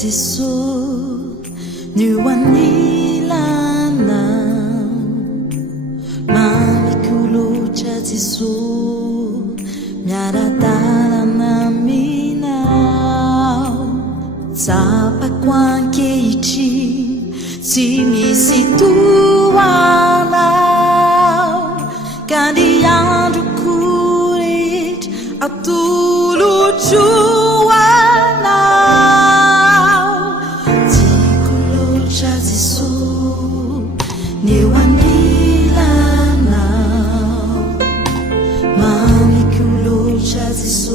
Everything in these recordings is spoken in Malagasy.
Jesus Nuanilana Mamikulo cha Jesus Miaratala na minao Sapa kwanke ichi Simisitualau Kandiyandu kurit Atulu chualau Tikulo cha Jesus Niwanilana Mamikulo cha Jesus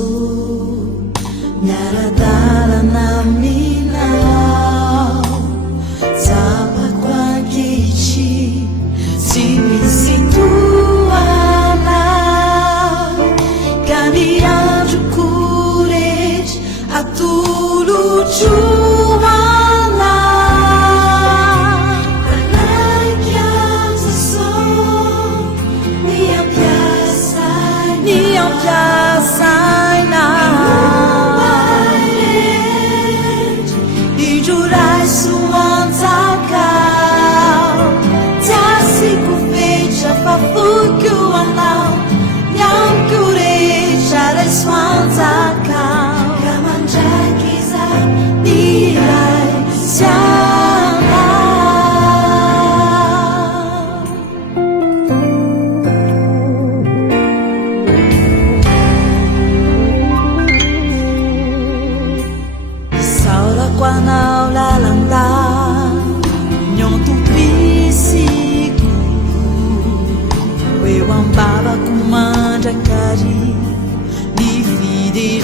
Miaradala na minao Sapa kwanke ichi Simisitualau Kandiyandu kurit Atulu chualau Niampiasai na Ijurai suantakau Tasiku fecha fafuku anau Nyamkurecha de suantakau Kamanjakiza nirai sianau Quanau la landa Nyon tu pisiku We wambaba kumanda kari Di fide